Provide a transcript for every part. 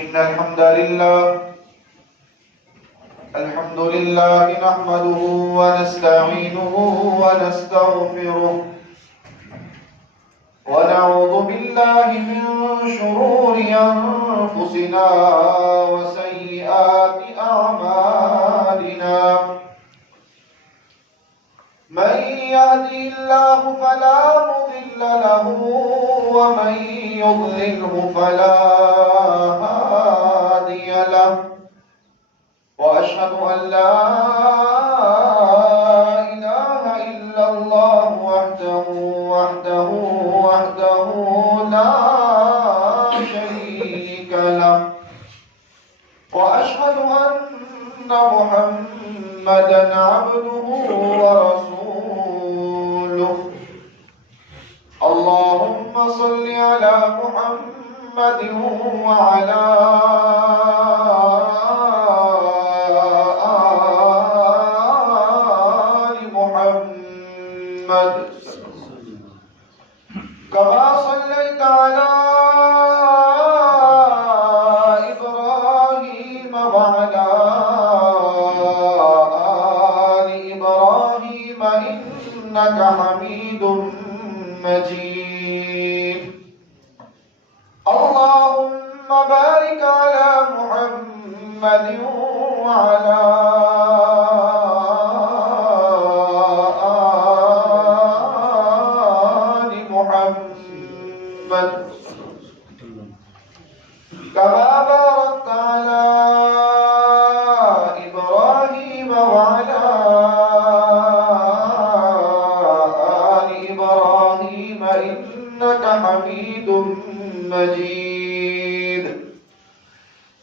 إن الحمد لله نحمده ونستعينه ونستغفره ونعوذ بالله من شرور أنفسنا وسيئات أعمالنا من يهدي الله فلا مضل له ومن يضلله فلا هادي له وأشهد أن لا إله إلا الله وحده لا شريك له وأشهد أن محمدا عبده ورسوله اللهم صل على محمد وعلى آل محمد كما صليت على إبراهيم وعلى آل إبراهيم إنك حميد مجيد اللهم بارك على محمد وعلى آل محمد كما باركت على إبراهيم وعلى آل إبراهيم إنك حميد مجيد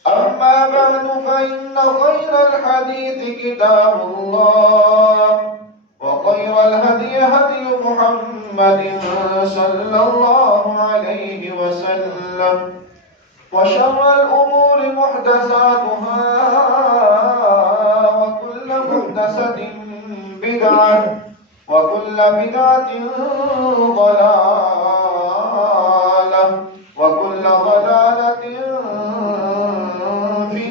أما بعد فإن خير الحديث كتاب الله وخير الهدي هدي محمد صلى الله عليه وسلم وشر الأمور محدثاتها وكل محدثة بدعة وكل بدعة ضلالة وكل ضلالة في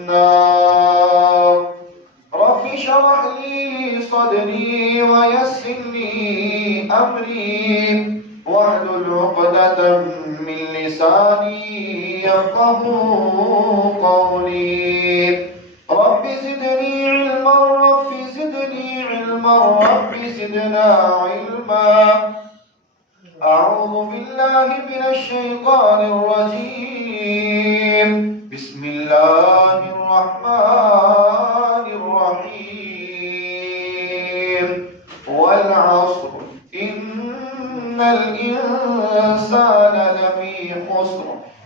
النار رب اشرح لي صدري ويسر لي أمري واحلل عقدة من لساني يفقهوا قولي رب زدني علما رب زدني علما رب زدنا علما أعوذ بالله من الشيطان الرجيم بسم الله الرحمن الرحيم والعصر إن الإنسان لفي خسر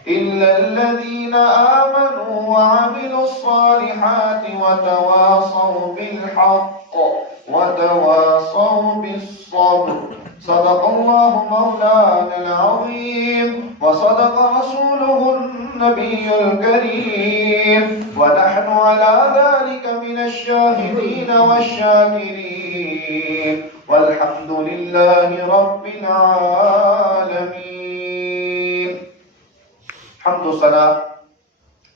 إلا الذين آمنوا وعملوا الصالحات وتواصوا بالحق وتواصوا بالصبر صدق الله مولانا العظيم وصدق رسوله النبي الكريم ونحن على ذلك من الشاهدين والشاكرين والحمد لله رب العالمين حمد و ثنا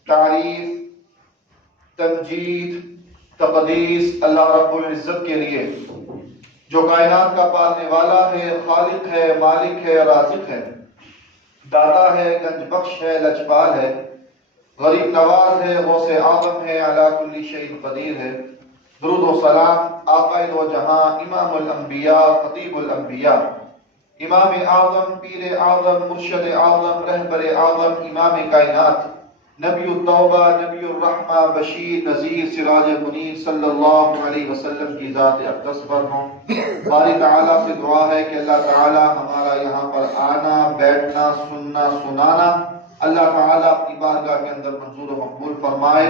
تعریف تمجید تقدیس اللہ رب العزت کے لیے جو کائنات کا پالنے والا ہے خالق ہے مالک ہے رازق ہے داتا ہے گنج بخش ہے لجپال ہے غریب نواز ہے غوث اعظم ہے علی کل شیء قدیر ہے درود و سلام آقا دو جہاں امام الانبیاء خطیب الانبیاء امام اعظم پیر اعظم مرشد اعظم رہبر اعظم امام کائنات نبی التوبہ نبی الرحمہ بشیر نذیر سراج منیر صلی اللہ علیہ وسلم کی ذات اقدس پر ہوں باری تعالیٰ سے دعا ہے کہ اللہ تعالیٰ ہمارا یہاں پر آنا بیٹھنا سننا سنانا اللہ تعالیٰ اپنی بارگاہ کے اندر منظور و مقبول فرمائے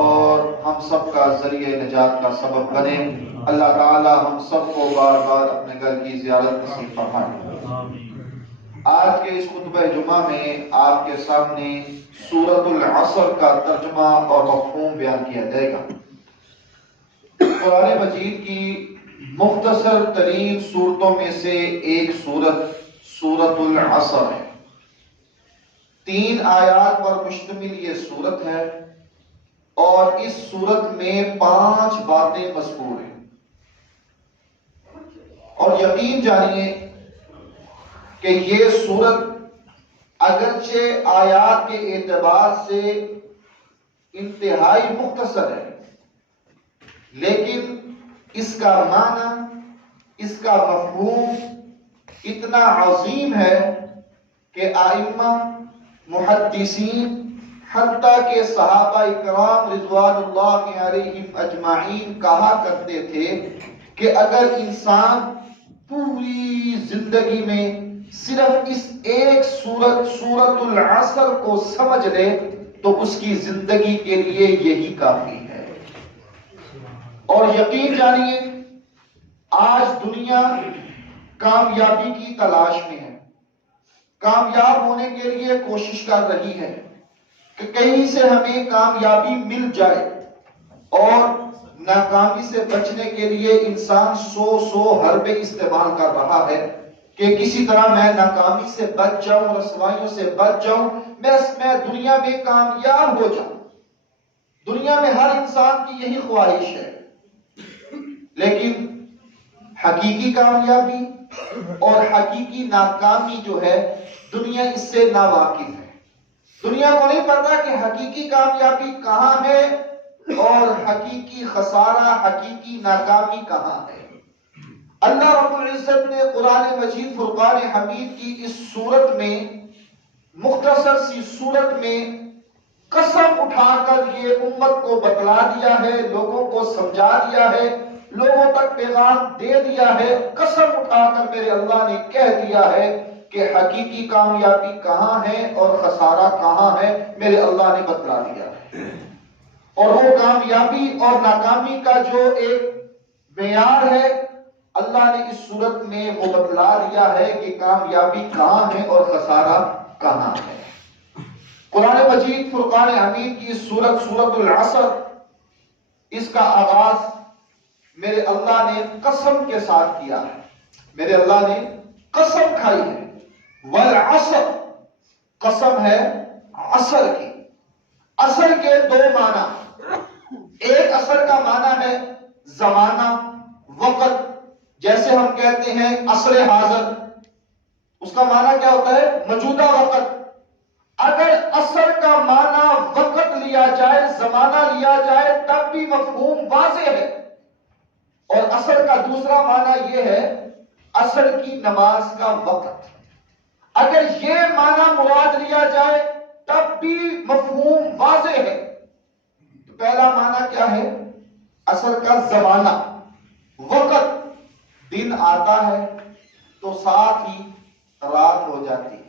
اور ہم سب کا ذریعہ نجات کا سبب بنے اللہ تعالیٰ ہم سب کو بار بار اپنے گھر کی زیارت نصیب فرمائے آج کے اس خطبہ جمعہ میں آپ کے سامنے سورۃ العصر کا ترجمہ اور مفہوم بیان کیا جائے گا۔ قرآن مجید کی مختصر ترین صورتوں میں سے ایک سورت سورۃ العصر ہے۔ 3 آیات پر مشتمل یہ سورت ہے، اور اس سورت میں 5 باتیں مذکور ہیں۔ اور یقین جانیے کہ یہ سورت اگرچہ آیات کے اعتبار سے انتہائی مختصر ہے، لیکن اس کا معنی، اس کا مفہوم اتنا عظیم ہے کہ ائمہ، محدثین، حتیٰ کہ صحابہ اکرام رضوان اللہ علیہم اجمعین کہا کرتے تھے کہ اگر انسان پوری زندگی میں صرف اس ایک سورت العصر کو سمجھ لے تو اس کی زندگی کے لیے یہی کافی ہے۔ اور یقین جانیے آج دنیا کامیابی کی تلاش میں ہے، کامیاب ہونے کے لیے کوشش کر رہی ہے کہ کہیں سے ہمیں کامیابی مل جائے، اور ناکامی سے بچنے کے لیے انسان سو حربے استعمال کر رہا ہے کہ کسی طرح میں ناکامی سے بچ جاؤں، رسوائیوں سے بچ جاؤں، میں دنیا میں کامیاب ہو جاؤں۔ دنیا میں ہر انسان کی یہی خواہش ہے، لیکن حقیقی کامیابی اور حقیقی ناکامی جو ہے دنیا اس سے ناواقف ہے۔ دنیا کو نہیں پتا کہ حقیقی کامیابی کہاں ہے اور حقیقی خسارہ، حقیقی ناکامی کہاں ہے۔ اللہ رب العزت نے قرآن مجید فرقان حمید کی اس سورت میں، مختصر سی سورت میں قسم اٹھا کر یہ امت کو بتلا دیا ہے، لوگوں کو سمجھا دیا ہے، لوگوں تک پیغام دے دیا ہے۔ قسم اٹھا کر میرے اللہ نے کہہ دیا ہے کہ حقیقی کامیابی کہاں ہے اور خسارہ کہاں ہے، میرے اللہ نے بتلا دیا ہے۔ اور وہ کامیابی اور ناکامی کا جو ایک معیار ہے اللہ نے اس صورت میں وہ بتلا دیا ہے کہ کامیابی کہاں ہے اور خسارہ کہاں ہے۔ قرآن مجید فرقان حمید کی سورت العصر، اس کا آغاز میرے اللہ نے قسم کے ساتھ کیا ہے۔ میرے اللہ نے قسم کھائی ہے، والعصر، قسم ہے عصر کی۔ عصر کے 2 معنی، ایک عصر کا معنی ہے زمانہ، وقت، جیسے ہم کہتے ہیں عصر حاضر، اس کا معنی کیا ہوتا ہے؟ موجودہ وقت۔ اگر عصر کا معنی وقت لیا جائے، زمانہ لیا جائے، تب بھی مفہوم واضح ہے۔ اور عصر کا دوسرا معنی یہ ہے عصر کی نماز کا وقت۔ اگر یہ معنی مراد لیا جائے تب بھی مفہوم واضح ہے۔ تو پہلا معنی کیا ہے؟ عصر کا زمانہ، وقت۔ دن آتا ہے تو ساتھ ہی رات ہو جاتی ہے۔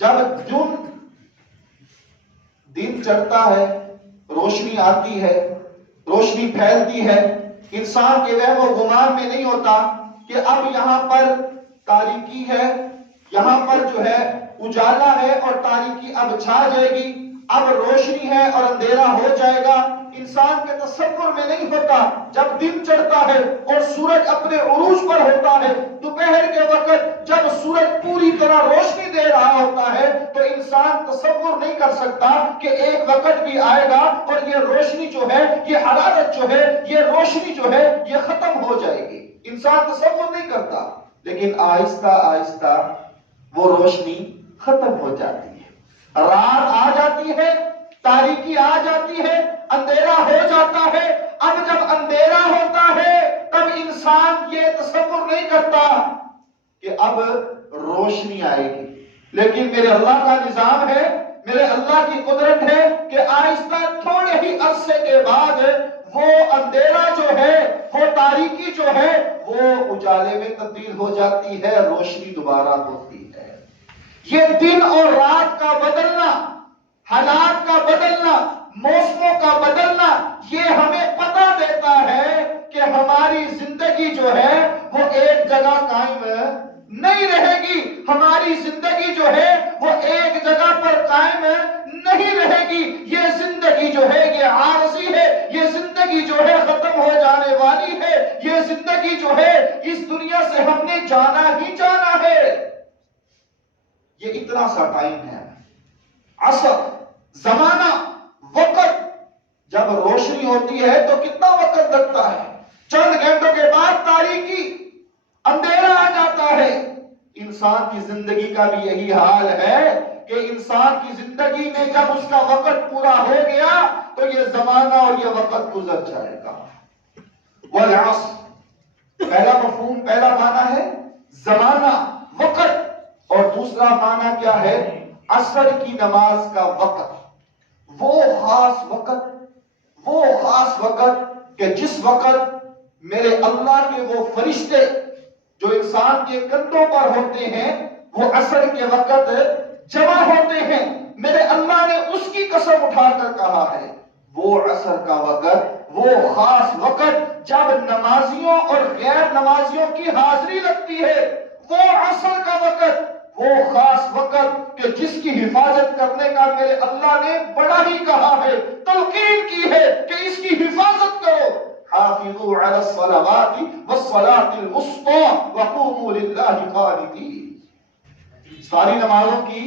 جب دن چڑھتا ہے، روشنی آتی ہے، روشنی پھیلتی ہے، انسان کے وہم و گمان میں نہیں ہوتا کہ اب یہاں پر تاریکی ہے، یہاں پر جو ہے اجالا ہے اور تاریکی اب چھا جائے گی، اب روشنی ہے اور اندھیرا ہو جائے گا۔ انسان کے تصور میں نہیں ہوتا۔ جب دن چڑھتا ہے اور سورج اپنے عروج پر ہوتا ہے، دوپہر کے وقت جب سورج پوری طرح روشنی دے رہا ہوتا ہے، تو انسان تصور نہیں کر سکتا کہ ایک وقت بھی آئے گا اور یہ روشنی جو ہے، یہ حرارت جو ہے، یہ روشنی جو ہے، یہ ختم ہو جائے گی۔ انسان تصور نہیں کرتا، لیکن آہستہ آہستہ وہ روشنی ختم ہو جاتی ہے، رات آ جاتی ہے، تاریکی آ جاتی ہے، اندھیرا ہو جاتا ہے۔ اب جب اندھیرا ہوتا ہے تب انسان یہ تصور نہیں کرتا کہ اب روشنی آئے گی، لیکن میرے اللہ کا نظام ہے، میرے اللہ کی قدرت ہے کہ آہستہ تھوڑے ہی عرصے کے بعد وہ اندھیرا جو ہے، وہ تاریکی جو ہے، وہ اجالے میں تبدیل ہو جاتی ہے، روشنی دوبارہ ہوتی ہے۔ یہ دن اور رات کا بدلنا، حالات کا بدلنا، موسموں کا بدلنا، یہ ہمیں پتہ دیتا ہے کہ ہماری زندگی جو ہے وہ ایک جگہ قائم نہیں رہے گی۔ ہماری زندگی جو ہے وہ ایک جگہ پر قائم نہیں رہے گی۔ یہ زندگی جو ہے یہ عارضی ہے، یہ زندگی جو ہے ختم ہو جانے والی ہے، یہ زندگی جو ہے اس دنیا سے ہم نے جانا ہی جانا ہے۔ یہ اتنا سا ٹائم ہے، ہوتی ہے تو کتنا وقت لگتا ہے، چند گھنٹوں کے بعد تاریکی، اندھیرا آ جاتا ہے۔ انسان کی زندگی کا بھی یہی حال ہے کہ انسان کی زندگی میں جب اس کا وقت پورا ہو گیا تو یہ زمانہ اور یہ وقت گزر جائے گا۔ والعصر، پہلا مفہوم، پہلا معنی ہے زمانہ، وقت، اور دوسرا معنی کیا ہے؟ عصر کی نماز کا وقت، وہ خاص وقت کہ جس وقت میرے اللہ کے وہ فرشتے جو انسان کے کندھوں پر ہوتے ہیں وہ عصر کے وقت جمع ہوتے ہیں۔ میرے اللہ نے اس کی قسم اٹھا کر کہا ہے وہ عصر کا وقت، وہ خاص وقت جب نمازیوں اور غیر نمازیوں کی حاضری لگتی ہے، وہ عصر کا وقت، وہ خاص وقت کہ جس کی حفاظت کرنے کا میرے اللہ نے بڑا ہی کہا ہے، تلقین کی ہے کہ اس کی حفاظت کرو۔ حافظوا علی الصلوات والصلاة الوسطى وقوموا للہ قانتین، ساری نمازوں کی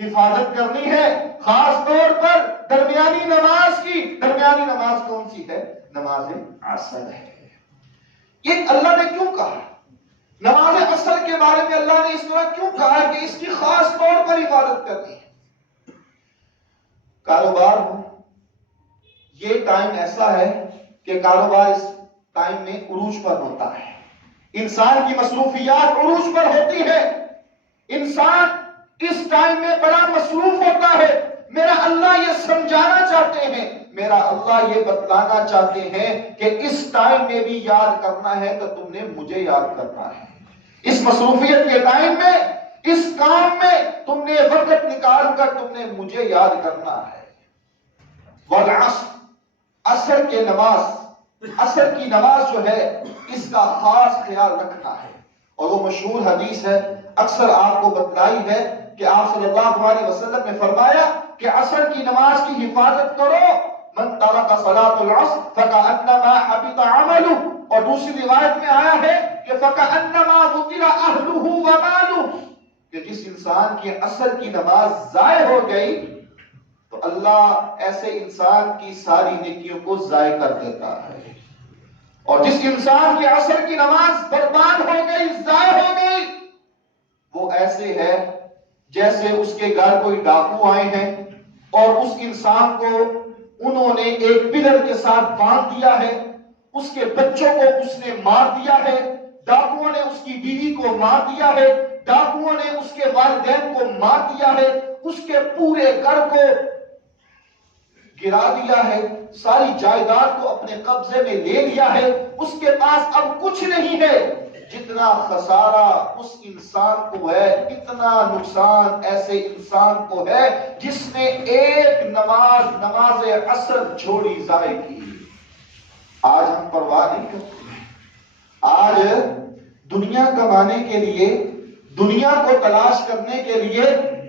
حفاظت کرنی ہے، خاص طور پر درمیانی نماز کی۔ درمیانی نماز کون سی ہے؟ نماز عصر ہے۔ یہ اللہ نے کیوں کہا؟ نماز عصر کے بارے میں اللہ نے اس طرح کیوں کہا کہ اس کی خاص طور پر حفاظت کرنی ہے؟ کاروبار ہو، یہ ٹائم ایسا ہے کہ کاروبار اس ٹائم میں عروج پر ہوتا ہے، انسان کی مصروفیات عروج پر ہوتی ہے، انسان اس ٹائم میں بڑا مصروف ہوتا ہے۔ میرا اللہ یہ سمجھانا چاہتے ہیں، میرا اللہ یہ بتلانا چاہتے ہیں کہ اس ٹائم میں بھی یاد کرنا ہے تو تم نے مجھے یاد کرنا ہے۔ اس مصروفیت کے ٹائم میں، اس کام میں تم نے وقت نکال کر تم نے مجھے یاد کرنا ہے۔ والعصر، عصر کی نماز جو ہے اس کا خاص خیال رکھنا ہے، اور وہ مشہور حدیث ہے، اکثر آپ کو بتلائی ہے کہ آپ صلی اللہ علیہ وسلم نے فرمایا کہ عصر کی نماز کی حفاظت کرو، من ترک صلاۃ العصر فکأنما حبط عملہ، اور دوسری روایت میں آیا ہے کہ فکأنما قتل اہلہ ومالہ، کہ جس انسان کی عصر کی نماز ضائع ہو گئی تو اللہ ایسے انسان کی ساری نیکیوں کو ضائع کر دیتا ہے، اور جس انسان کی عصر کی نماز برباد ہو گئی، ضائع ہو گئی، وہ ایسے ہے جیسے اس کے گھر کوئی ڈاکو آئے ہیں اور اس انسان کو انہوں نے ایک پلر کے ساتھ باندھ دیا ہے، اس کے بچوں کو اس نے مار دیا ہے، ڈاکوؤں نے اس کی بیوی کو مار دیا ہے، ڈاکوؤں نے اس کے والدین کو مار دیا ہے، اس کے پورے گھر کو گرا دیا ہے، ساری جائیداد کو اپنے قبضے میں لے لیا ہے، اس کے پاس اب کچھ نہیں ہے۔ جتنا خسارہ اس انسان کو ہے، اتنا نقصان ایسے انسان کو ہے جس نے ایک نماز عصر چھوڑی، ضائع کی۔ آج ہم پرواہ نہیں کرتے ہیں، آج دنیا کمانے کے لیے، دنیا کو تلاش کرنے کے لیے،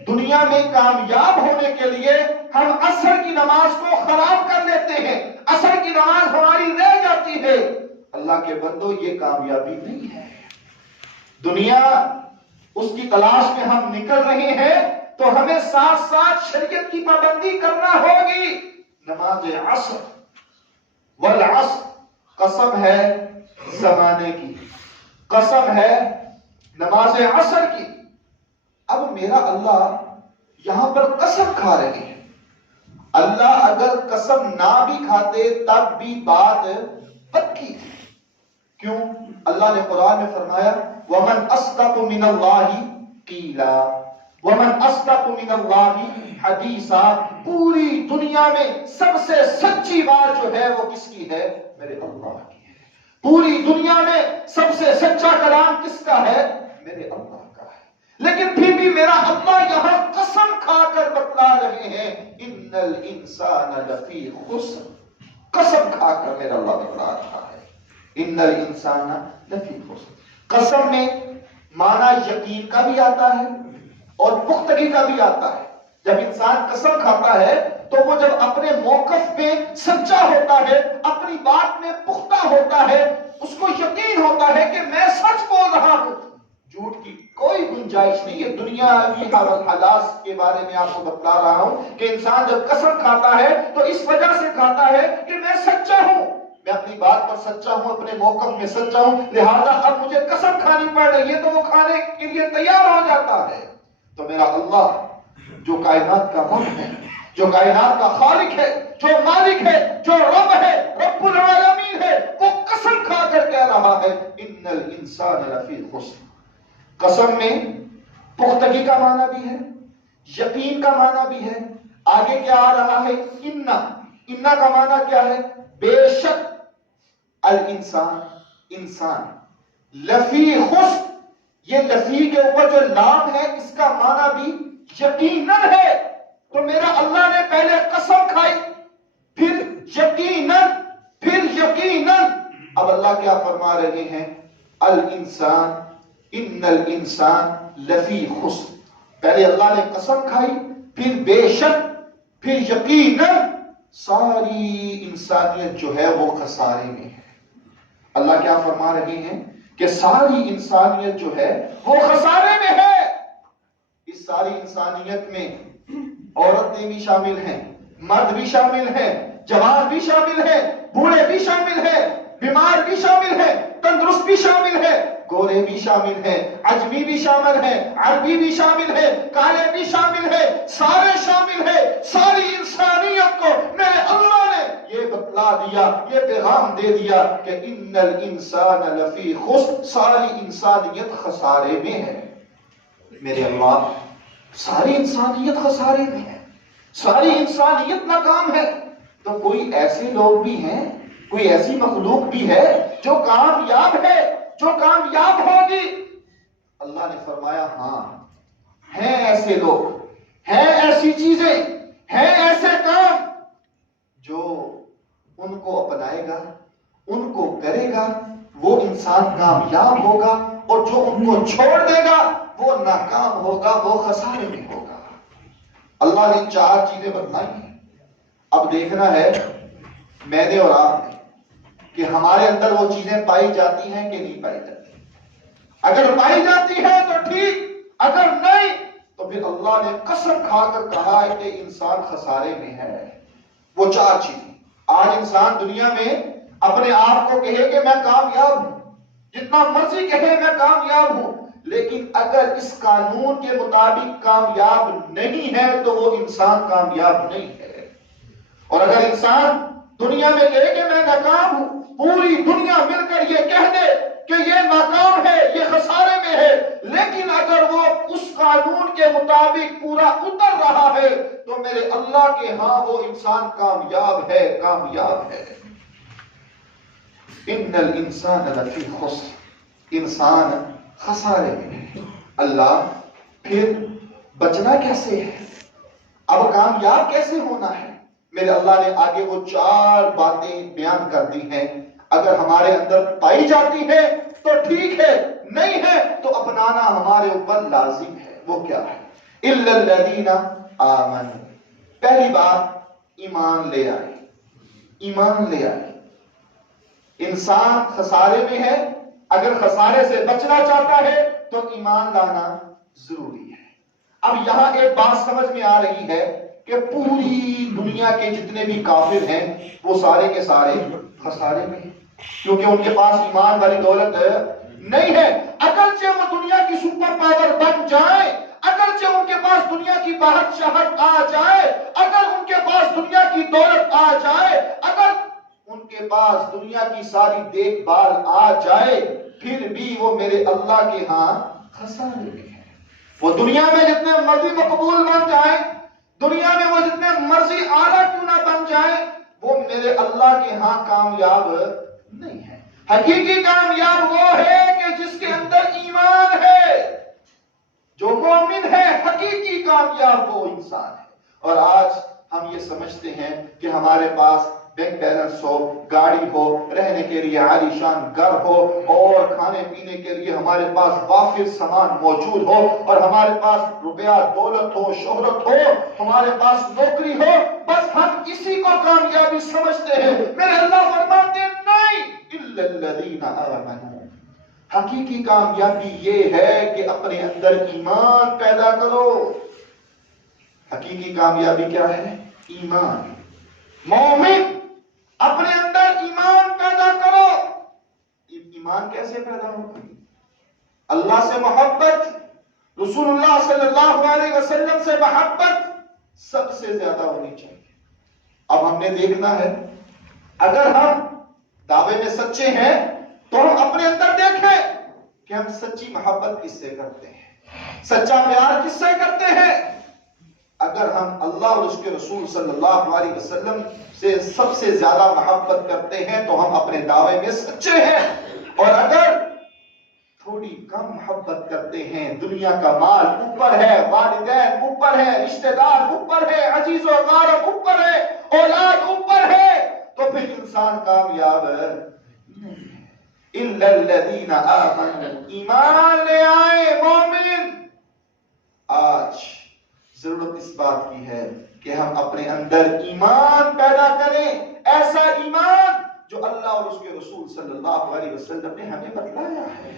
دنیا میں کامیاب ہونے کے لیے ہم عصر کی نماز کو خراب کر لیتے ہیں، عصر کی نماز ہماری رہ جاتی ہے۔ اللہ کے بندو، یہ کامیابی نہیں ہے۔ دنیا اس کی تلاش میں ہم نکل رہے ہیں تو ہمیں ساتھ ساتھ شریعت کی پابندی کرنا ہوگی۔ نماز عصر، والعصر، قسم ہے زمانے کی، قسم ہے نماز عصر کی۔ اب میرا اللہ یہاں پر قسم کھا رہے ہیں، اللہ اگر قسم نہ بھی کھاتے تب بھی بات پکی تھی۔ کیوں؟ اللہ نے قرآن میں فرمایا وَمَنْ أَصْدَقُ مِنَ اللَّهِ قِيلًا وَمَنْ أَصْدَقُ مِنَ اللَّهِ حَدِيثًا، پوری دنیا میں سب سے سچی بات جو ہے وہ کس کی ہے؟ میرے اللہ کی ہے۔ پوری دنیا میں سب سے سچا کلام کس کا ہے؟ میرے اللہ کا ہے۔ لیکن پھر بھی میرا اللہ یہاں قسم کھا کر بتلا رہے ہیں إِنَّ الْإِنسَانَ لَفِي خُسْرٍ، قسم کھا کر میرا اللہ بتلا رہا ہے إِنَّ الْإِنسَانَ لَفِي خُسْرٍ۔ قسم میں معنی یقین کا بھی آتا ہے اور پختگی کا بھی آتا ہے۔ جب انسان قسم کھاتا ہے تو وہ جب اپنے موقف میں سچا ہوتا ہے، اپنی بات میں پختہ ہوتا ہے، اس کو یقین ہوتا ہے کہ میں سچ بول رہا ہوں۔ جھوٹ کی کوئی گنجائش نہیں. یہ دنیاوی حالات کے بارے میں آپ کو بتلا رہا ہوں کہ انسان جب قسم کھاتا ہے تو اس وجہ سے کھاتا ہے کہ میں سچا ہوں, میں اپنی بات پر سچا ہوں, اپنے موقف میں سچا ہوں, لہذا اب مجھے قسم کھانی پڑ رہی ہے تو وہ کھانے کے لیے تیار ہو جاتا ہے. تو میرا اللہ جو کائنات کا رب ہے, جو کائنات کا خالق ہے, جو مالک ہے, جو رب ہے, رب العالمین ہے, وہ قسم کھا کر کہہ رہا ہے ان الانسان لفی خسر. قسم میں پختگی کا معنی بھی ہے, یقین کا معنی بھی ہے. آگے کیا آ رہا ہے؟ انا کا معنی کیا ہے؟ بے شک. الانسان انسان, لفی خسر, یہ لفی کے اوپر جو لام ہے اس کا معنی بھی یقیناً ہے. تو میرا اللہ نے پہلے قسم کھائی, پھر یقیناً, پھر یقیناً. اب اللہ کیا فرما رہے ہیں؟ الانسان ان الانسان لفی خسر. پہلے اللہ نے قسم کھائی, پھر بے شک, پھر یقیناً ساری انسانیت جو ہے وہ خسارے میں ہے. اللہ کیا فرما رہے ہیں کہ ساری انسانیت جو ہے وہ خسارے میں ہے. اس ساری انسانیت میں عورتیں بھی شامل ہیں, مرد بھی شامل ہیں, جوان بھی شامل ہیں, بوڑھے بھی شامل ہیں, بیمار بھی شامل ہیں, تندرست بھی شامل ہیں, گورے بھی شامل ہیں, عجمی بھی شامل ہیں, عربی بھی شامل ہیں, کالے بھی شامل ہیں, سارے شامل ہیں. ساری انسانیت کو میرے اللہ نے یہ بتلا دیا, یہ پیغام دے دیا کہ ان الانسان لفی خسر, ساری انسانیت خسارے میں ہے. میرے اللہ, ساری انسانیت خسارے میں ہے, ساری انسانیت ناکام ہے. تو کوئی ایسے لوگ بھی ہیں, کوئی ایسی مخلوق بھی ہے جو کامیاب ہے, جو کامیاب ہوگی. اللہ نے فرمایا ہاں, ہیں ایسے لوگ, ہیں ایسی چیزیں, ہیں ایسے کام جو ان کو اپنائے گا, ان کو کرے گا, وہ انسان کامیاب ہوگا, اور جو ان کو چھوڑ دے گا وہ ناکام ہوگا, وہ خسارے میں ہوگا. اللہ نے 4 چیزیں بتلائی ہیں. اب دیکھنا ہے میں نے اور آپ نے کہ ہمارے اندر وہ چیزیں پائی جاتی ہیں کہ نہیں پائی جاتی. اگر پائی جاتی ہے تو ٹھیک, اگر نہیں تو پھر اللہ نے قسم کھا کر کہا ہے کہ انسان خسارے میں ہے. وہ 4 چیزیں. آج انسان دنیا میں اپنے آپ کو کہے کہ میں کامیاب ہوں, جتنا مرضی کہے میں کامیاب ہوں, لیکن اگر اس قانون کے مطابق کامیاب نہیں ہے تو وہ انسان کامیاب نہیں ہے. اور اگر انسان دنیا میں کہے کہ میں ناکام ہوں, پوری دنیا مل کر یہ کہہ دے کہ یہ ناکام ہے, یہ خسارے میں ہے, لیکن اگر وہ اس قانون کے مطابق پورا اتر رہا ہے تو میرے اللہ کے ہاں وہ انسان کامیاب ہے, کامیاب ہے. ان الانسان لفی خسر, انسان خسارے میں ہے. اللہ پھر بچنا کیسے ہے, اب کامیاب کیسے ہونا ہے؟ میرے اللہ نے آگے وہ 4 باتیں بیان کر دی ہیں. اگر ہمارے اندر پائی جاتی ہے تو ٹھیک ہے, نہیں ہے تو اپنانا ہمارے اوپر لازم ہے. وہ کیا ہے؟ الا الذین آمنوا. پہلی بات ایمان لے آئے, ایمان لے آئے. انسان خسارے میں ہے, اگر خسارے سے بچنا چاہتا ہے تو ایمان لانا ضروری ہے. اب یہاں ایک بات سمجھ میں آ رہی ہے کہ پوری دنیا کے جتنے بھی کافر ہیں وہ سارے کے سارے خسارے میں ہیں, کیونکہ ان کے پاس ایمان والی دولت نہیں ہے. اگرچہ وہ دنیا کی سپر پاور بن جائیں, اگرچہ ان کے پاس دنیا کی بادشاہت آ جائے, اگر ان کے پاس دنیا کی دولت آ جائے, اگر ان کے پاس دنیا کی ساری دیکھ بھال آ جائے, پھر بھی وہ میرے اللہ کے ہاں خسارے میں ہے. وہ دنیا میں جتنے مرضی مقبول بن جائیں, دنیا میں وہ جتنے مرضی اعلیٰ کیوں نہ بن جائیں, وہ میرے اللہ کے ہاں کامیاب نہیں ہے. حقیقی کامیاب وہ ہے کہ جس کے اندر ایمان ہے, جو مومن ہے. حقیقی کامیاب وہ انسان ہے. اور آج ہم یہ سمجھتے ہیں کہ ہمارے پاس بینک بیلنس ہو, گاڑی ہو, رہنے کے لیے عالی شان گھر ہو, اور کھانے پینے کے لیے ہمارے پاس وافر سامان موجود ہو, اور ہمارے پاس روپیہ دولت ہو, شہرت ہو, ہمارے پاس نوکری ہو, بس ہم اسی کو کامیابی سمجھتے ہیں. میرے اللہ فرماتے ہیں نہیں, الا الذین آمنوا, حقیقی کامیابی یہ ہے کہ اپنے اندر ایمان پیدا کرو۔ حقیقی کامیابی کیا ہے؟ ایمان۔ مومن اپنے اندر ایمان پیدا کرو۔ ایمان کیسے پیدا ہوگا؟ اللہ سے محبت، رسول اللہ صلی اللہ علیہ وسلم سے محبت سب سے زیادہ ہونی چاہیے۔ اب ہم نے دیکھنا ہے، اگر ہم دعوے میں سچے ہیں تو ہم اپنے اندر دیکھیں کہ ہم سچی محبت کس سے کرتے ہیں، سچا پیار کس سے کرتے ہیں۔ اگر ہم اللہ اور اس کے رسول صلی اللہ علیہ وسلم سے سب سے زیادہ محبت کرتے ہیں تو ہم اپنے دعوے میں سچے ہیں، اور اگر تھوڑی کم محبت کرتے ہیں، دنیا کا مال اوپر ہے، والدین اوپر ہے، رشتہ دار اوپر ہے، عزیز و اقارب اوپر ہے، اولاد اوپر ہے، تو پھر انسان کامیاب نہیں ہے۔ الا الذین آمنوا، ایمان لے آئے مومن۔ آج ضرورت اس بات کی ہے کہ ہم اپنے اندر ایمان پیدا کریں، ایسا ایمان جو اللہ اور اس کے رسول صلی اللہ علیہ وسلم نے ہمیں بتلایا ہے۔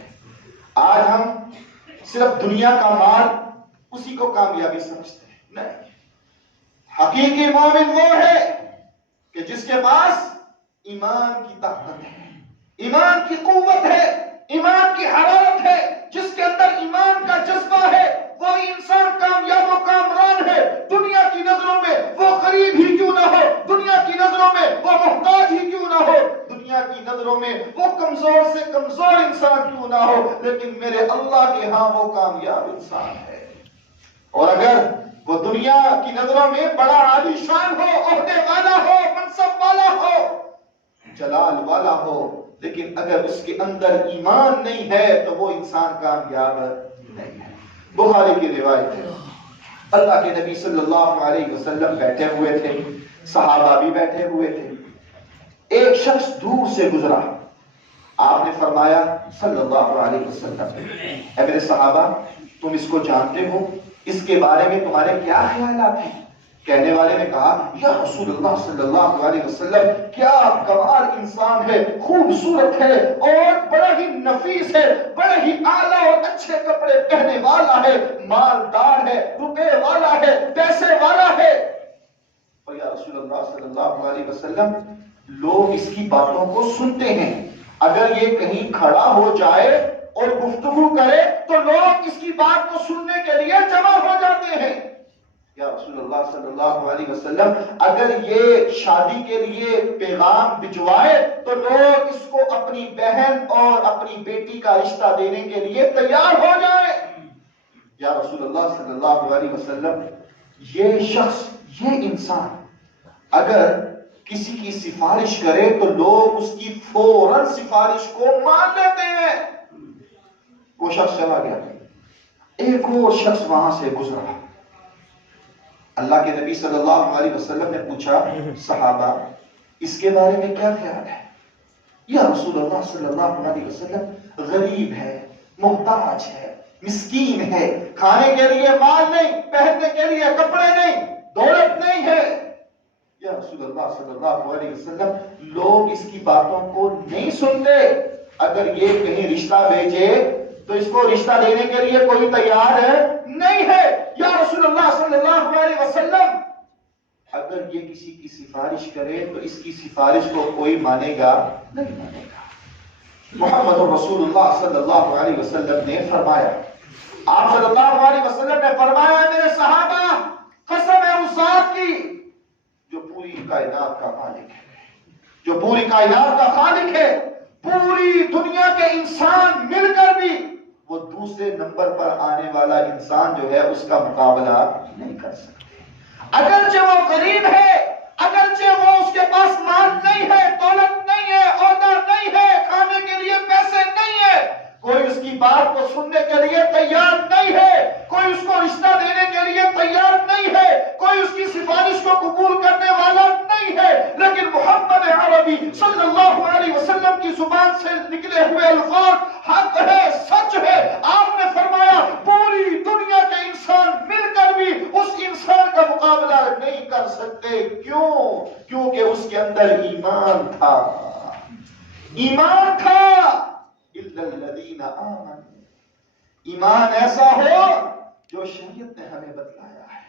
آج ہم صرف دنیا کا مال اسی کو کامیابی سمجھتے ہیں، نہیں۔ حقیقی مومن وہ ہے کہ جس کے پاس ایمان کی طاقت ہے، ایمان کی قوت ہے، ایمان کی حرارت ہے، جس کے اندر ایمان کا جذبہ ہے، وہی انسان کامیاب و کامران ہے۔ دنیا کی نظروں میں وہ غریب ہی کیوں نہ ہو، دنیا کی نظروں میں وہ محتاج ہی کیوں نہ ہو، دنیا کی نظروں میں وہ کمزور سے کمزور انسان کیوں نہ ہو، لیکن میرے اللہ کے ہاں وہ کامیاب انسان ہے۔ اور اگر وہ دنیا کی نظروں میں بڑا عالی شان ہو، عہدے والا ہو، منصب والا ہو، جلال والا ہو، لیکن اگر اس کے اندر ایمان نہیں ہے تو وہ انسان کامیاب نہیں ہے۔ بخاری کی روایت ہے، اللہ کے نبی صلی اللہ علیہ وسلم بیٹھے ہوئے تھے، صحابہ بھی بیٹھے ہوئے تھے، ایک شخص دور سے گزرا، آپ نے فرمایا صلی اللہ علیہ وسلم، اے میرے صحابہ تم اس کو جانتے ہو، اس کے بارے میں تمہارے کیا خیالات ہیں؟ کہنے والے نے کہا یا رسول اللہ صلی اللہ علیہ وسلم، کیا کمال انسان ہے، خوبصورت ہے اور بڑا ہی نفیس ہے، بڑا ہی اعلیٰ اور اچھے کپڑے پہنے والا ہے، مالدار ہے، روپے والا ہے، پیسے والا ہے۔ اور یا رسول اللہ صلی اللہ علیہ وسلم، لوگ اس کی باتوں کو سنتے ہیں، اگر یہ کہیں کھڑا ہو جائے اور گفتگو کرے تو لوگ اس کی بات کو سننے کے لیے جمع ہو جاتے ہیں۔ یا رسول اللہ صلی اللہ علیہ وسلم، اگر یہ شادی کے لیے پیغام بھجوائے تو لوگ اس کو اپنی بہن اور اپنی بیٹی کا رشتہ دینے کے لیے تیار ہو جائے۔ یا رسول اللہ صلی اللہ علیہ وسلم، یہ شخص، یہ انسان اگر کسی کی سفارش کرے تو لوگ اس کی فوراً سفارش کو مان لیتے ہیں۔ وہ شخص چلا گیا، ایک اور شخص وہاں سے گزرا، اللہ کے نبی صلی اللہ علیہ وسلم نے پوچھا صحابہ اس کے بارے میں کیا خیال ہے؟ یا رسول اللہ صلی اللہ علیہ وسلم، غریب ہے، محتاج ہے، مسکین ہے، کھانے کے لیے مال نہیں، پہننے کے لیے کپڑے نہیں، دولت نہیں ہے۔ یا رسول اللہ صلی اللہ علیہ وسلم، لوگ اس کی باتوں کو نہیں سنتے، اگر یہ کہیں رشتہ بھیجے تو اس کو رشتہ دینے کے لیے کوئی تیار ہے نہیں ہے۔ یا رسول اللہ صلی اللہ علیہ وسلم، اگر یہ کسی کی سفارش کرے تو اس کی سفارش کو کوئی مانے گا نہیں مانے گا۔ محمد رسول اللہ صلی اللہ علیہ وسلم نے فرمایا، آپ صلی اللہ علیہ وسلم نے فرمایا، میرے صحابہ قسم ہے اس ذات کی جو پوری کائنات کا خالق ہے، جو پوری کائنات کا خالق ہے، پوری دنیا کے انسان مل کر بھی وہ دوسرے نمبر پر آنے والا انسان جو ہے اس کا مقابلہ نہیں کر سکتے۔ اگرچہ وہ غریب ہے، اگرچہ وہ اس کے پاس مال نہیں ہے، دولت نہیں ہے، عہدہ نہیں ہے، کھانے کے لیے پیسے نہیں ہے، کوئی اس کی بات کو سننے کے لیے تیار نہیں ہے، کوئی اس کو رشتہ دینے کے لیے تیار نہیں ہے، کوئی اس کی سفارش کو قبول کرنے والا نہیں ہے، لیکن محمد عربی صلی اللہ علیہ وسلم کی زبان سے نکلے ہوئے الفاظ حق ہے، سچ ہے۔ آپ نے فرمایا پوری دنیا کے انسان مل کر بھی اس انسان کا مقابلہ نہیں کر سکتے۔ کیوں؟ کیونکہ اس کے اندر ایمان تھا، ایمان تھا۔ الا الذین آمنوا، ایمان ایسا ہو جو شریعت نے ہمیں بتلایا ہے،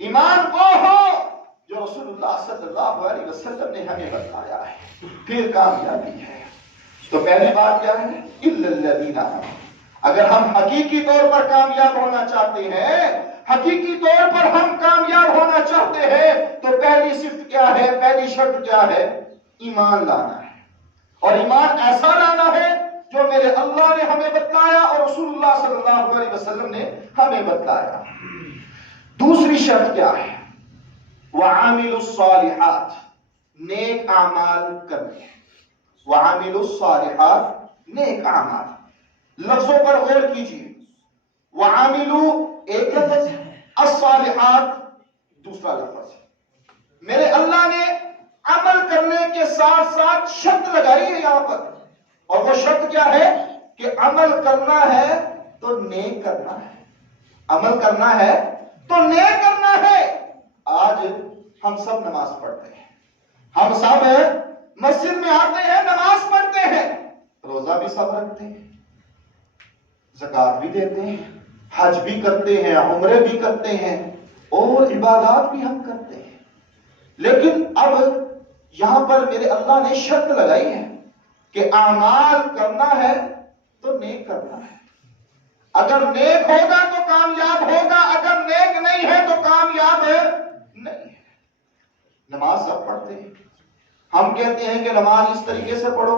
ایمان وہ ہو جو رسول اللہ صلی اللہ علیہ وسلم نے ہمیں بتایا ہے، پھر کامیابی ہے۔ تو پہلی بات کیا ہے؟ الا الذین آمنوا۔ اگر ہم حقیقی طور پر کامیاب ہونا چاہتے ہیں، حقیقی طور پر ہم کامیاب ہونا چاہتے ہیں، تو پہلی صفت کیا ہے، پہلی شرط کیا ہے؟ ایمان لانا ہے، اور ایمان ایسا لانا ہے جو میرے اللہ نے ہمیں بتلایا اور رسول اللہ صلی اللہ علیہ وسلم نے ہمیں بتلایا۔ دوسری شرط کیا ہے؟ وَعَامِلُ الصَّالِحَاتِ، نیک اعمال کرنے۔ وَعَامِلُ الصَّالِحَاتِ، نیک اعمال۔ لفظوں پر غور کیجیے، وَعَامِلُ ایک لفظ، الصالحات دوسرا لفظ۔ میرے اللہ نے عمل کرنے کے ساتھ ساتھ شرط لگائی ہے یہاں پر، اور وہ شرط کیا ہے کہ عمل کرنا ہے تو نیک کرنا ہے، عمل کرنا ہے تو نیک کرنا ہے۔ آج ہم سب نماز پڑھتے ہیں، ہم سب مسجد میں آتے ہیں، نماز پڑھتے ہیں، روزہ بھی سب رکھتے ہیں، زکات بھی دیتے ہیں، حج بھی کرتے ہیں، عمرے بھی کرتے ہیں، اور عبادات بھی ہم کرتے ہیں۔ لیکن اب یہاں پر میرے اللہ نے شرط لگائی ہے کہ اعمال کرنا ہے تو نیک کرنا ہے۔ اگر نیک ہوگا تو کامیاب ہوگا، اگر نیک نہیں ہے تو کامیاب نہیں ہے۔ نماز سب پڑھتے ہیں، ہم کہتے ہیں کہ نماز اس طریقے سے پڑھو،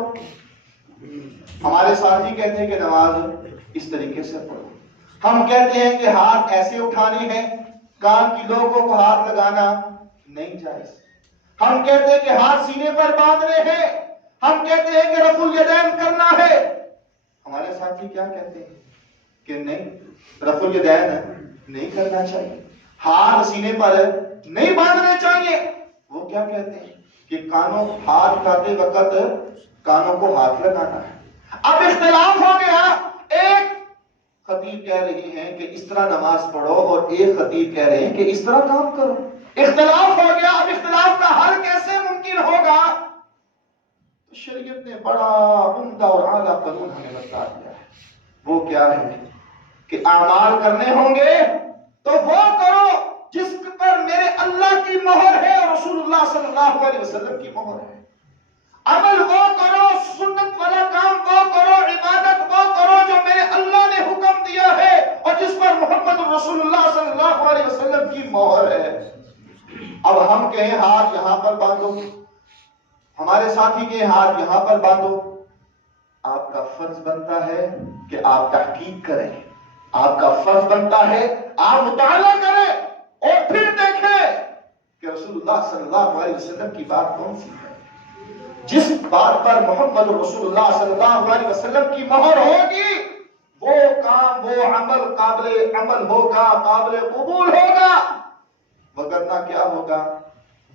ہمارے ساتھی کہتے ہیں کہ نماز اس طریقے سے پڑھو، ہم کہتے ہیں کہ ہاتھ ایسے اٹھانے ہیں، کان کی لوگوں کو ہاتھ لگانا نہیں جائز، ہم کہتے ہیں کہ ہاتھ سینے پر باندھنے ہیں، ہم کہتے ہیں کہ رفع الیدین کرنا ہے۔ ہمارے ساتھی کیا کہتے ہیں کہ نہیں، رفع الیدین نہیں کرنا چاہیے، ہاتھ سینے پر نہیں باندھنے چاہیے۔ وہ کیا کہتے ہیں کہ کانوں ہاتھ اٹھاتے وقت کانوں کو ہاتھ لگانا ہے۔ اب اختلاف ہو گیا، ایک خطیب کہہ رہی ہیں کہ اس طرح نماز پڑھو، اور ایک خطیب کہہ رہے ہیں کہ اس طرح کام کرو، اختلاف ہو گیا۔ اب اختلاف کا حل کیسے ممکن ہوگا؟ تو شریعت نے بڑا عمدہ اور اعلیٰ قانون ہمیں بتا دیا ہے، وہ کیا ہے کہ اعمال کرنے ہوں گے تو وہ کرو جس پر میرے اللہ کی مہر ہے اور رسول اللہ صلی اللہ علیہ وسلم کی مہر ہے۔ عمل وہ کرو، سنت والا کام وہ کرو، عبادت وہ کرو جو میرے اللہ نے حکم دیا ہے اور جس پر محمد رسول اللہ صلی اللہ علیہ وسلم کی مہر ہے۔ اب ہم کہیں ہاتھ یہاں پر باندھو، ہمارے ساتھی کہیں ہاتھ یہاں پر باندھو، آپ کا فرض بنتا ہے کہ آپ تحقیق کریں، آپ کا فرض بنتا ہے آپ مطالعہ کریں اور پھر دیکھیں کہ رسول اللہ صلی اللہ علیہ وسلم کی بات کون سی ہے۔ جس بات پر محمد رسول اللہ صلی اللہ علیہ وسلم کی مہر ہوگی وہ کام، وہ عمل قابل عمل ہوگا، قابل قبول ہوگا، وگرنہ کیا ہوگا،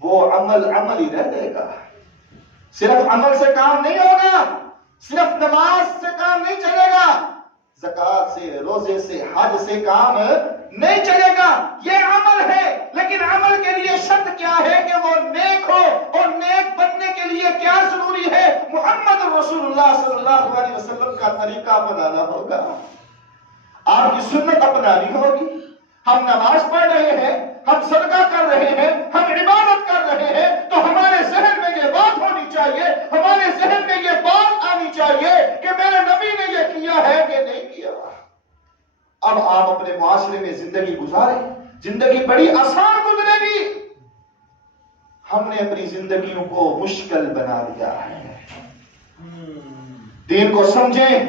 وہ عمل عمل ہی رہ جائے گا۔ صرف عمل سے کام نہیں ہوگا، صرف نماز سے کام نہیں چلے گا، زکات سے، روزے سے، حج سے کام نہیں چلے گا۔ یہ عمل ہے، لیکن عمل کے لیے شرط کیا ہے کہ وہ نیک ہو، اور نیک بننے کے لیے کیا ضروری ہے؟ محمد رسول اللہ صلی اللہ علیہ وسلم کا طریقہ اپنانا ہوگا، آپ کی سنت اپنانی ہوگی۔ ہم نماز پڑھ رہے ہیں، ہم صدقہ کر رہے ہیں، ہم عبادت کر رہے ہیں، تو ہمارے ذہن میں یہ بات ہونی چاہیے، ہمارے ذہن میں یہ بات آنی چاہیے کہ میرے نبی نے یہ کیا ہے کہ نہیں کیا۔ اب آپ اپنے معاشرے میں زندگی گزاریں، زندگی بڑی آسان گزرے گی۔ ہم نے اپنی زندگیوں کو مشکل بنا دیا ہے۔ دین کو سمجھیں،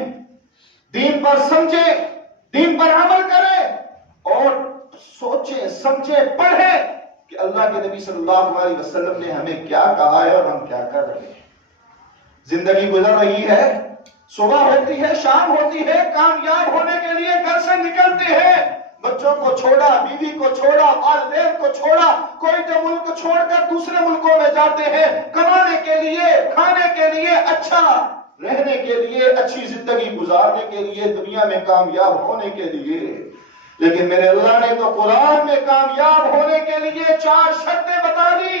دین پر سمجھیں، دین پر عمل کریں، اور سوچیں، سمجھیں، پڑھیں کہ اللہ کے نبی صلی اللہ علیہ وسلم نے ہمیں کیا کہا ہے اور ہم کیا کر رہے ہیں۔ زندگی گزر رہی ہے، صبح ہوتی ہے، شام ہوتی ہے، کامیاب ہونے کے لیے گھر سے نکلتے ہیں، بچوں کو چھوڑا، بیوی کو چھوڑا، والدین کو چھوڑا، کوئی تو ملک چھوڑ کر دوسرے ملکوں میں جاتے ہیں کمانے کے لیے، کھانے کے لیے، اچھا رہنے کے لیے، اچھی زندگی گزارنے کے لیے، دنیا میں کامیاب ہونے کے لیے۔ لیکن میرے اللہ نے تو قرآن میں کامیاب ہونے کے لیے 4 شرطیں بتا دی،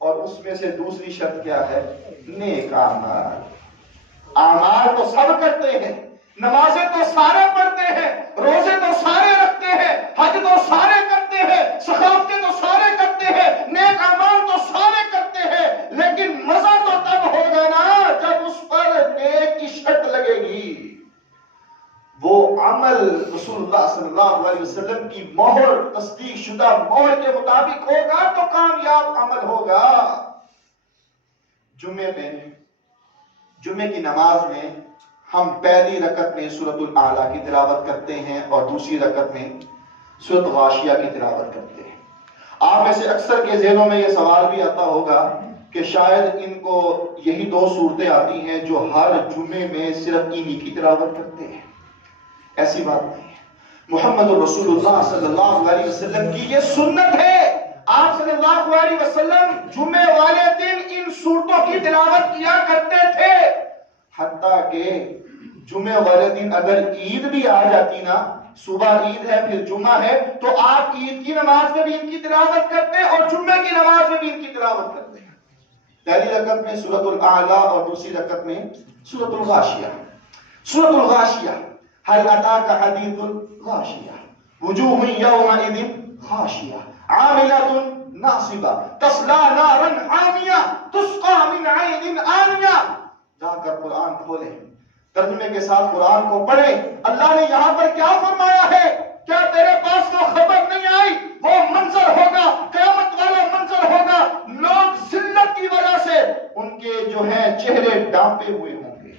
اور اس میں سے دوسری شرط کیا ہے؟ نیک اعمال۔ اعمال تو سب کرتے ہیں، نمازیں تو سارے پڑھتے ہیں، روزے تو سارے رکھتے ہیں، حج تو سارے کرتے ہیں، سخاوتیں تو سارے کرتے ہیں، نیک اعمال تو سارے کرتے ہیں، لیکن مزہ تو تب ہوگا نا جب اس پر نیک کی شرط لگے گی۔ وہ عمل رسول اللہ صلی اللہ علیہ وسلم کی مہر، تصدیق شدہ مہر کے مطابق ہوگا تو کامیاب عمل ہوگا۔ جمعے کی نماز میں ہم پہلی رکعت میں سورۃ الاعلیٰ کی تلاوت کرتے ہیں اور دوسری رکعت میں سورۃ غاشیہ کی تلاوت کرتے ہیں۔ آپ میں سے اکثر کے ذہنوں میں یہ سوال بھی آتا ہوگا کہ شاید ان کو یہی دو صورتیں آتی ہیں جو ہر جمعے میں صرف انہی کی تلاوت کرتے ہیں۔ ایسی بات نہیں ہے، محمد رسول اللہ صلی اللہ علیہ وسلم کی یہ سنت ہے۔ آپ صلی اللہ علیہ وسلم جمعے والے دن ان سورتوں کی تلاوت کیا کرتے تھے، حتیٰ کہ جمعے والے دن اگر عید بھی آ جاتی نا، صبح عید ہے پھر جمعہ ہے، تو آپ عید کی نماز میں بھی ان کی تلاوت کرتے اور جمعے کی نماز میں بھی ان کی تلاوت کرتے ہیں۔ پہلی رکعت میں سورۃ الاعلیٰ اور دوسری رکعت میں سورۃ الغاشیہ۔ سورۃ الغاشیہ، هل أتاك حديث الغاشية وجوه يومئذ خاشعة عاملة ناصبة تصلى نارا حامية تسقى من عين آنية۔ جا کر قرآن کھولے، ترجمے کے ساتھ قرآن کو پڑھے۔ اللہ نے یہاں پر کیا فرمایا ہے؟ کیا تیرے پاس وہ خبر نہیں آئی؟ وہ منظر ہوگا، قیامت والا منظر ہوگا، لوگ ذلت کی وجہ سے ان کے جو ہیں چہرے ڈانپے ہوئے ہوں گے،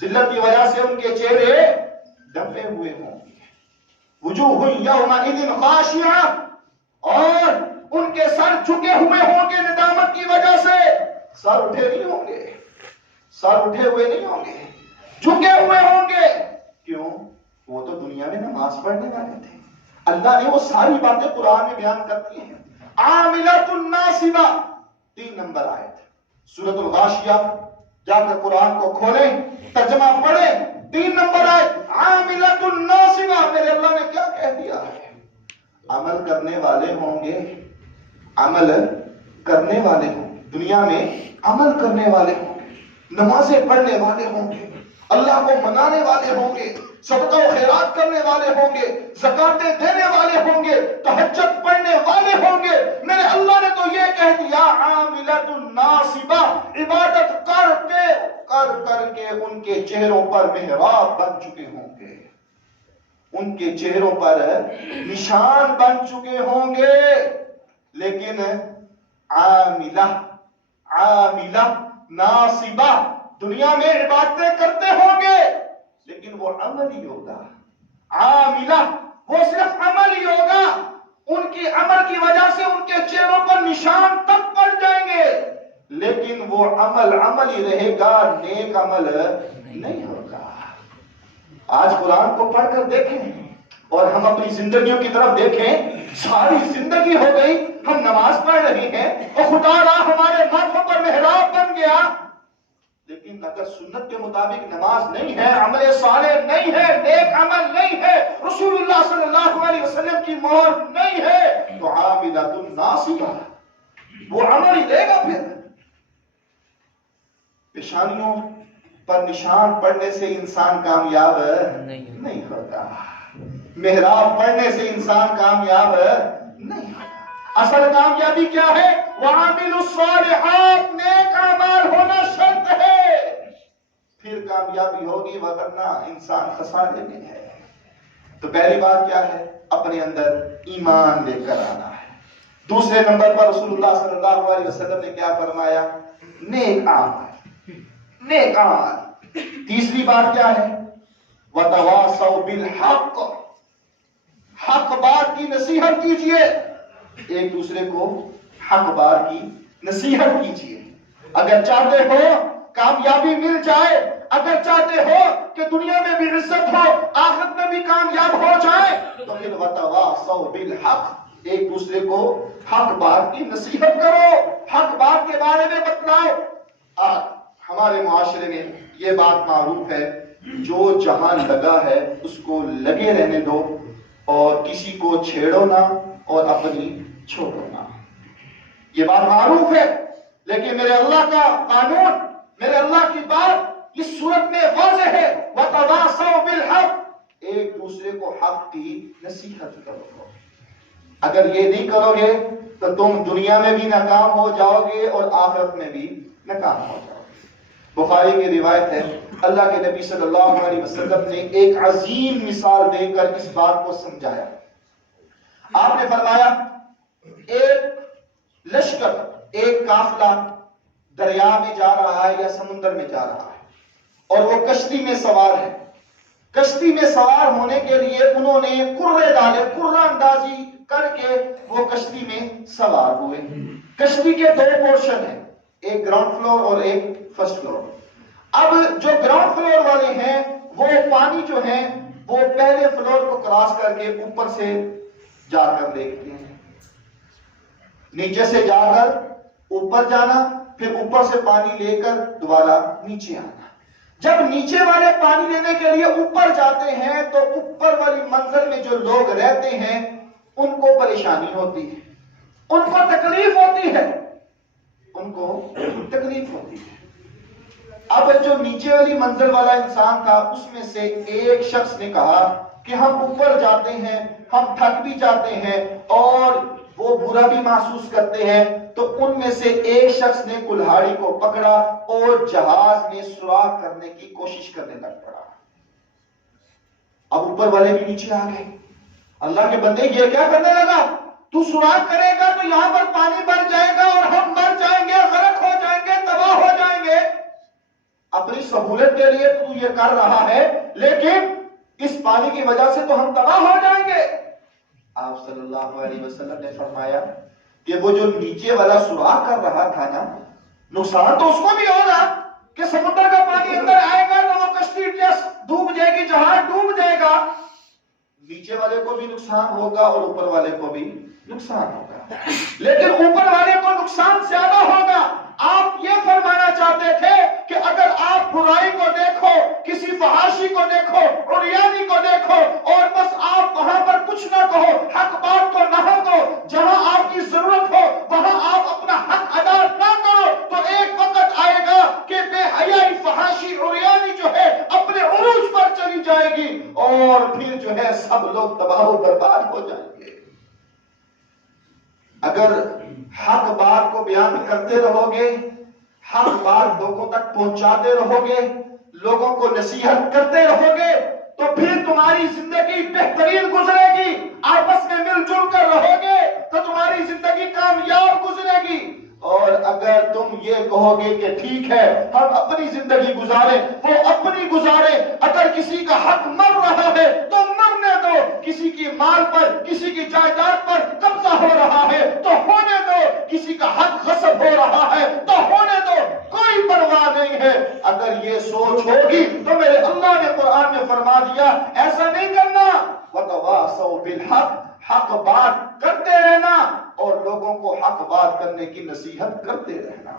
ذلت کی وجہ سے ان کے چہرے ڈھپے ہوئے ہوں گے۔ وجوہ یومئذ خاشعہ، اور ان کے سر جھکے ہوئے ہوں گے ندامت کی وجہ سے۔ سر اٹھے نہیں ہوں گے، سر اٹھے ہوئے نہیں ہوں گے، جھکے ہوئے ہوں گے۔ کیوں؟ وہ تو دنیا میں نماز پڑھنے والے تھے۔ اللہ نے وہ ساری باتیں قرآن میں بیان کرتی ہیں۔ عاملۃ ناصبہ، 3 نمبر آیت سورۃ الغاشیہ۔ جا کر قرآن کو کھولیں، ترجمہ پڑھیں، 3 نمبر آیت عاملۃ ناصبہ۔ میرے اللہ نے کیا کہہ دیا ہے؟ عمل کرنے والے ہوں گے، عمل کرنے والے ہوں گے، دنیا میں عمل کرنے والے ہوں گے، نمازیں پڑھنے والے ہوں گے، اللہ کو منانے والے ہوں گے، صدقہ و خیرات کرنے والے ہوں گے، زکاتیں دینے والے ہوں گے، تہجد پڑھنے والے ہوں گے۔ میرے اللہ نے تو یہ کہہ دیا عاملۃ ناصبہ، عبادت کر کے ان کے چہروں پر محراب بن چکے ہوں گے، ان کے چہروں پر نشان بن چکے ہوں گے۔ لیکن عاملہ ناصبہ، دنیا میں عبادتیں کرتے ہوں گے لیکن وہ عمل ہی ہوگا۔ عاملہ، وہ صرف عمل ہی ہوگا، ان کی عمل کی وجہ سے ان کے چہروں پر نشان تک پڑ جائیں گے، لیکن وہ عمل ہی رہے گا، نیک عمل نہیں ہوگا۔ آج قرآن کو پڑھ کر دیکھیں اور ہم اپنی زندگیوں کی طرف دیکھیں، ساری زندگی ہو گئی ہم نماز پڑھ رہے ہیں اور خدا را ہمارے ماتھوں پر محراب بن گیا، لیکن اگر سنت کے مطابق نماز نہیں ہے، عمل صالح نہیں ہے، نیک عمل نہیں ہے، رسول اللہ صلی اللہ علیہ وسلم کی مہر نہیں ہے، تو عاملۃ ناصبہ، وہ عمل ہی دے گا۔ پھر پیشانیوں پر نشان پڑنے سے انسان کامیاب نہیں ہوتا، محراب پڑھنے سے انسان کامیاب نہیں ہوتا۔ اصل کامیابی کیا ہے؟ وَعَامِلُوا الصَّالِحَاتِ، نیک اعمال ہونا شرط ہے، پھر کامیابی ہوگی، ورنہ انسان خسارے میں ہے۔ تو پہلی بات کیا ہے؟ اپنے اندر ایمان لے کر آنا ہے۔ دوسرے نمبر پر رسول اللہ صلی اللہ علیہ وسلم نے کیا فرمایا؟ نیک اعمال، نیک اعمال۔ تیسری بات کیا ہے؟ وَتَوَاصَوْا بِالْحَقِّ، حق بات کی نصیحت کیجئے، ایک دوسرے کو حق بات کی نصیحت کیجئے۔ اگر چاہتے ہو کامیابی مل جائے، اگر چاہتے ہو کہ دنیا میں بھی عزت ہو، آخرت میں بھی کامیاب ہو جائے، تو پھر وَتَوَاصَوْا بِالْحَقِّ، ایک دوسرے کو حق بات کی نصیحت کرو، حق بات کے بارے میں بتلاؤ۔ آج ہمارے معاشرے میں یہ بات معروف ہے، جو جہاں لگا ہے اس کو لگے رہنے دو، اور کسی کو چھیڑو نہ اور اپنی چھوڑو نہ، یہ بات معروف ہے۔ لیکن میرے اللہ کا قانون، میرے اللہ کی بات اس صورت میں واضح ہے وَتَوَاصَوْا بِالْحَقِّ، ایک دوسرے کو حق کی نصیحت کرو۔ اگر یہ نہیں کرو گے تو تم دنیا میں بھی ناکام ہو جاؤ گے اور آخرت میں بھی ناکام ہو جاؤ گے۔ بخاری کی روایت ہے، اللہ کے نبی صلی اللہ علیہ وسلم نے ایک عظیم مثال دے کر اس بات کو سمجھایا۔ آپ نے فرمایا ایک لشکر، ایک قافلہ دریا میں جا رہا ہے یا سمندر میں جا رہا ہے اور وہ کشتی میں سوار ہے۔ کشتی میں سوار ہونے کے لیے انہوں نے کرے ڈالے، کرہ اندازی کر کے وہ کشتی میں سوار ہوئے۔ کشتی کے دو پورشن ہیں، ایک گراؤنڈ فلور اور ایک فرسٹ فلور۔ اب جو گراؤنڈ فلور والے ہیں وہ پانی جو ہے وہ پہلے فلور کو کراس کر کے اوپر سے جا کر دیکھتے ہیں، نیچے سے جا کر اوپر جانا، پھر اوپر سے پانی لے کر دوبارہ نیچے آنا۔ جب نیچے والے پانی لینے کے لیے اوپر جاتے ہیں تو اوپر والی منزل میں جو لوگ رہتے ہیں ان کو پریشانی ہوتی ہے، ان کو تکلیف ہوتی ہے، ان کو تکلیف ہوتی ہے۔ اب جو نیچے والی منزل والا انسان تھا اس میں سے ایک شخص نے کہا کہ ہم اوپر جاتے ہیں، ہم تھک بھی جاتے ہیں اور وہ برا بھی محسوس کرتے ہیں، تو ان میں سے ایک شخص نے کلہاڑی کو پکڑا اور جہاز میں سوراخ کرنے کی کوشش کرنے لگ پڑا۔ اب اوپر والے بھی نیچے آ گئے، اللہ کے بندے یہ کیا کرنے لگا؟ تو سوراخ کرے گا تو یہاں پر پانی بڑھ جائے گا اور ہم مر جائیں گے، غرق ہو جائیں گے، تباہ ہو جائیں گے۔ اپنی سہولت کے لیے تو یہ کر رہا ہے، لیکن اس پانی کی وجہ سے تو ہم تباہ ہو جائیں گے۔ آپ صلی اللہ علیہ وسلم نے فرمایا کہ وہ جو نیچے والا سوراخ کر رہا تھا نا، نقصان تو اس کو بھی ہوگا کہ سمندر کا پانی اندر آئے گا تو وہ کشتی ڈوب جائے گی، جہاز ڈوب جائے گا، نیچے والے کو بھی نقصان ہوگا اور اوپر والے کو بھی نقصان ہوگا، لیکن اوپر والے کو نقصان زیادہ ہوگا۔ آپ یہ فرمانا چاہتے تھے کہ اگر آپ برائی کو دیکھو، کسی فحاشی کو دیکھو، عریانی کو دیکھو اور بس آپ وہاں پر کچھ نہ کہو، حق بات کو نہ کہو، جہاں آپ کی ضرورت ہو وہاں آپ اپنا حق ادا نہ کرو، تو ایک وقت آئے گا کہ بے حیائی، فحاشی، عریانی جو ہے اپنے عروج پر چلی جائے گی اور پھر جو ہے سب لوگ تباہ و برباد ہو جائیں گے۔ اگر حق بات کو بیان کرتے رہو گے، حق بات لوگوں تک پہنچاتے رہو گے، لوگوں کو نصیحت کرتے رہو گے، تو پھر تمہاری زندگی بہترین گزرے گی۔ آپس میں مل جل کر رہو گے تو تمہاری زندگی کامیاب گزرے گی۔ اور اگر تم یہ کہو گے کہ ٹھیک ہے ہم اپنی زندگی گزاریں، وہ اپنی گزاریں، اگر کسی کا حق مر رہا ہے تو مرنے دو، کسی کی مال پر، کسی کی جائیداد پر قبضہ ہو رہا ہے تو ہونے دو، کسی کا حق غصب ہو رہا ہے تو ہونے دو، کوئی پرواہ نہیں ہے۔ اگر یہ سوچ ہوگی تو میرے اللہ نے قرآن میں فرما دیا ایسا نہیں کرنا، وَتَوَاصَوْا بِالْحَقِّ، حق بات کرتے رہنا اور لوگوں کو حق بات کرنے کی نصیحت کرتے رہنا۔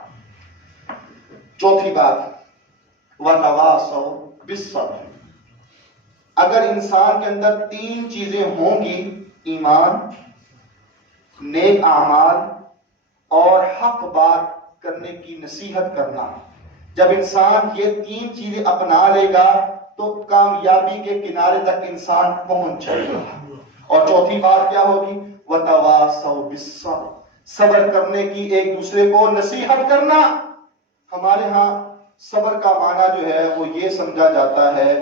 چوتھی بات، وَتَوَاصَوْا بِالصَّبْرِ، اگر انسان کے اندر تین چیزیں ہوں گی، ایمان، نیک اعمال اور حق بات کرنے کی نصیحت کرنا، جب انسان یہ تین چیزیں اپنا لے گا تو کامیابی کے کنارے تک انسان پہنچ جائے گا۔ اور چوتھی بات کیا ہوگی؟ وَتَوَاصَوْا بِالصَّبْرِ، صبر کرنے کی ایک دوسرے کو نصیحت کرنا۔ ہمارے ہاں صبر کا معنی جو ہے وہ یہ سمجھا جاتا ہے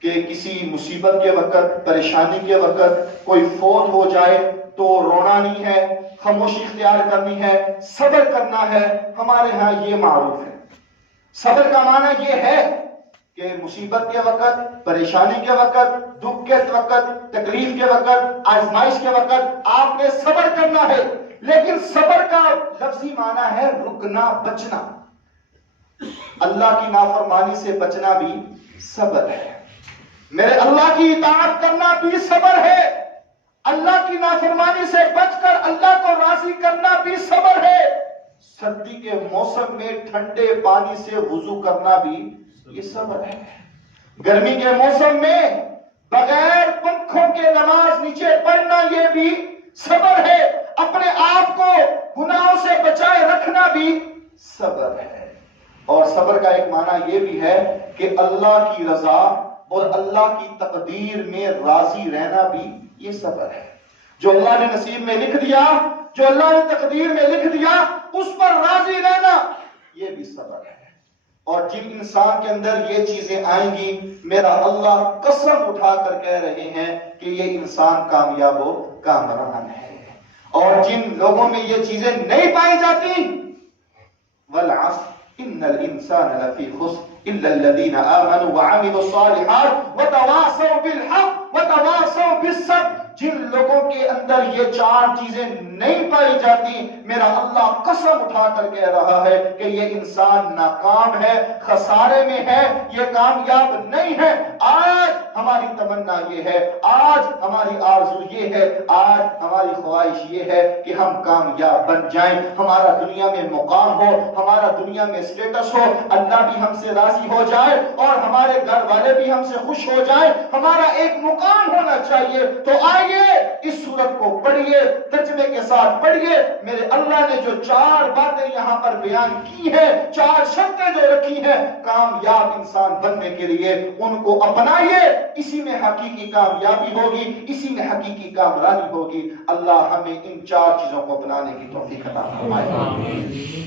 کہ کسی مصیبت کے وقت، پریشانی کے وقت کوئی فوت ہو جائے تو رونا نہیں ہے، خاموشی اختیار کرنی ہے، صبر کرنا ہے۔ ہمارے ہاں یہ معروف ہے۔ صبر کا معنی یہ ہے کہ مصیبت کے وقت، پریشانی کے وقت، دکھ کے وقت، تکلیف کے وقت، آزمائش کے وقت آپ نے صبر کرنا ہے، لیکن صبر کا لفظی معنی ہے رکنا، بچنا۔ اللہ کی نافرمانی سے بچنا بھی صبر ہے، میرے اللہ کی اطاعت کرنا بھی صبر ہے، اللہ کی نافرمانی سے بچ کر اللہ کو راضی کرنا بھی صبر ہے، سردی کے موسم میں ٹھنڈے پانی سے وضو کرنا بھی یہ صبر ہے، گرمی کے موسم میں بغیر پنکھوں کے نماز نیچے پڑھنا یہ بھی صبر ہے، اپنے آپ کو گناہوں سے بچائے رکھنا بھی صبر ہے۔ اور صبر کا ایک معنی یہ بھی ہے کہ اللہ کی رضا اور اللہ کی تقدیر میں راضی رہنا بھی یہ صبر ہے. جو اللہ نے نصیب میں لکھ دیا، جو اللہ نے تقدیر میں لکھ دیا، اس پر راضی رہنا یہ بھی صبر ہے. اور جن انسان کے اندر یہ چیزیں آئیں گی، میرا اللہ قسم اٹھا کر کہہ رہے ہیں کہ یہ انسان کامیاب و کامران ہے. اور جن لوگوں میں یہ چیزیں نہیں پائی جاتی، والعصر ان الانسان لفی خسر الا الذین آمنوا وعملوا الصالحات وتواصوا بالحق وتواصوا بالصبر. جن لوگوں کے اندر یہ چار چیزیں نہیں پائی جاتی، میرا اللہ قسم اٹھا کر کہہ رہا ہے کہ یہ انسان ناکام ہے، خسارے میں ہے، یہ کامیاب نہیں ہے. آج ہماری تمنا یہ ہے، آج ہماری آرزو یہ ہے، آج ہماری خواہش یہ ہے کہ ہم کامیاب بن جائیں، ہمارا دنیا میں مقام ہو، ہمارا دنیا میں اسٹیٹس ہو، اللہ بھی ہم سے راضی ہو جائے اور ہمارے گھر والے بھی ہم سے خوش ہو جائیں، ہمارا ایک مقام ہونا چاہیے. تو آئیے اس سورت کو پڑھیے، ترجمے کے ساتھ پڑھیے. میرے اللہ نے جو چار باتیں یہاں پر بیان کی ہیں، چار شرطیں جو رکھی ہیں کامیاب انسان بننے کے لیے، ان کو اپنائیے. اسی میں حقیقی کامیابی ہوگی، اسی میں حقیقی کامرانی ہوگی. اللہ ہمیں ان چار چیزوں کو اپنانے کی توفیق عطا فرمائے.